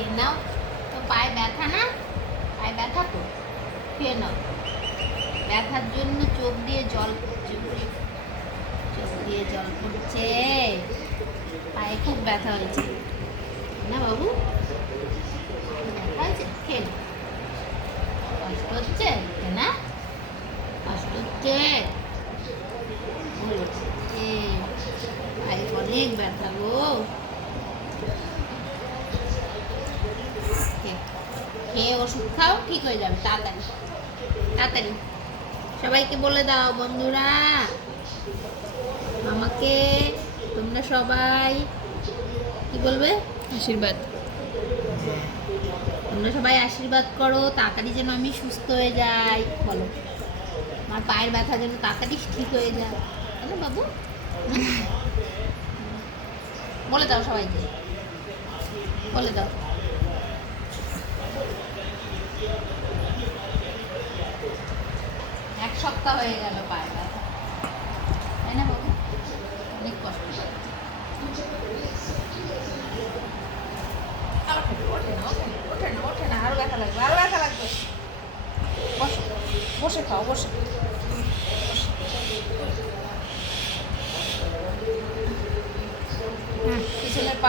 খেয়ে নাও। তো পায়ে ব্যথা না? পায়ে ব্যথা তো, খেয়ে নাও। ব্যথার জন্য চোখ দিয়ে জল পড়ছে, চোখ দিয়ে জল পড়ছে, পায়ে খুব ব্যথা হয়েছে না বাবু? ব্যথা হয়েছে, খেয়ে নাও। কষ্ট হচ্ছে না? কষ্ট হচ্ছে, পায়ে অনেক ব্যথা গো। খেয়ে ওষুধ খাও, ঠিক হয়ে যাবে তাড়াতাড়ি তাড়াতাড়ি। সবাইকে বলে দাও বন্ধুরা, আমাকে তোমরা সবাই কি বলবে? আশীর্বাদ। তোমরা সবাই আশীর্বাদ করো তাড়াতাড়ি যেন আমি সুস্থ হয়ে যাই। বলো, আমার পায়ের ব্যথা যেন তাড়াতাড়ি ঠিক হয়ে যায়, তাই না বাবু? বলে দাও সবাইকে, বলে দাও। এক সপ্তাহ হয়ে গেল পায়ের ব্যথা, তাই না বাবু? অনেক কষ্ট। ওঠে না, ওঠে না, ওঠে না, ওঠে না, আরো ব্যথা লাগবে, আরো ব্যথা লাগবে। বসে, বসে খাও, বসে। পিছনের পা